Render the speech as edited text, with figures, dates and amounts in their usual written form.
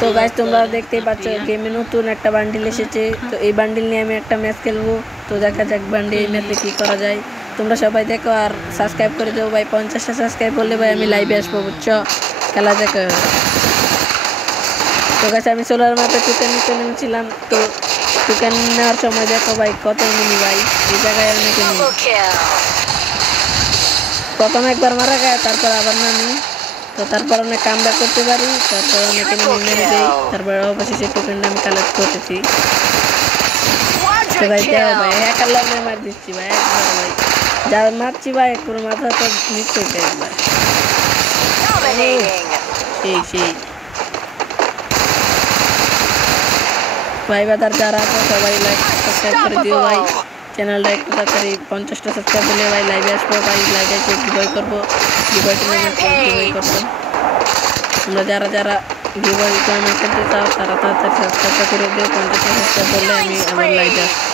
তো গাইস তোমরা দেখতেই পাচ্ছ গেমে নতুন একটা বান্ডিল এসেছে। তো এই বান্ডিল নিয়ে আমি একটা ম্যাচ খেলবো। তো দেখা যাক বান্ডিল ম্যাচে কি করা যায়। তোমরা সবাই দেখো আর সাবস্ক্রাইব করে দেবো ভাই। 50টা সাবস্ক্রাইব করলে ভাই আমি লাইভে আসবো, বুঝছো? খেলা দেখো। তো গাইস আমি সোলার ম্যাপে টোকেন নিতে নেমেছিলাম। তো টোকেন নেওয়ার সময় দেখো ভাই কত এনিমি ভাই, এই জায়গায় অনেক এনিমি। প্রথম একবার মারা যায়, তারপর আবার নামি। তো তারপর অনেক কামব্যাক করতে পারি, তারপর অনেক এনিমি মেরে দেই, তারপর অবশেষে টোকেনটা আমি কালেক্ট করতেছি। তো ভাই দেও ভাই হ্যাকার লগে মার দিচ্ছি ভাই একবার ভাই, যা মারছি ভাই পুরো মাথা তো নিচ্ছে একবার। সেই ভাই বাদার যারা আছে সবাই লাইক সাবস্ক্রাইব করে দিও ভাই। চ্যানেলটা একটু তাড়াতাড়ি 50টা সাবস্ক্রাইব করলে ভাই লাইভে আসবো ভাই। লাইভে এসে গিভওয়ে করবো, গিভওয়ে করবো। তোমরা যারা গিভওয়ে করতে চাও তারা তাড়াতাড়ি সাবস্ক্রাইব করে দিও। 50টা সাবস্ক্রাইব করলে আমি আবার লাইভে আসবো।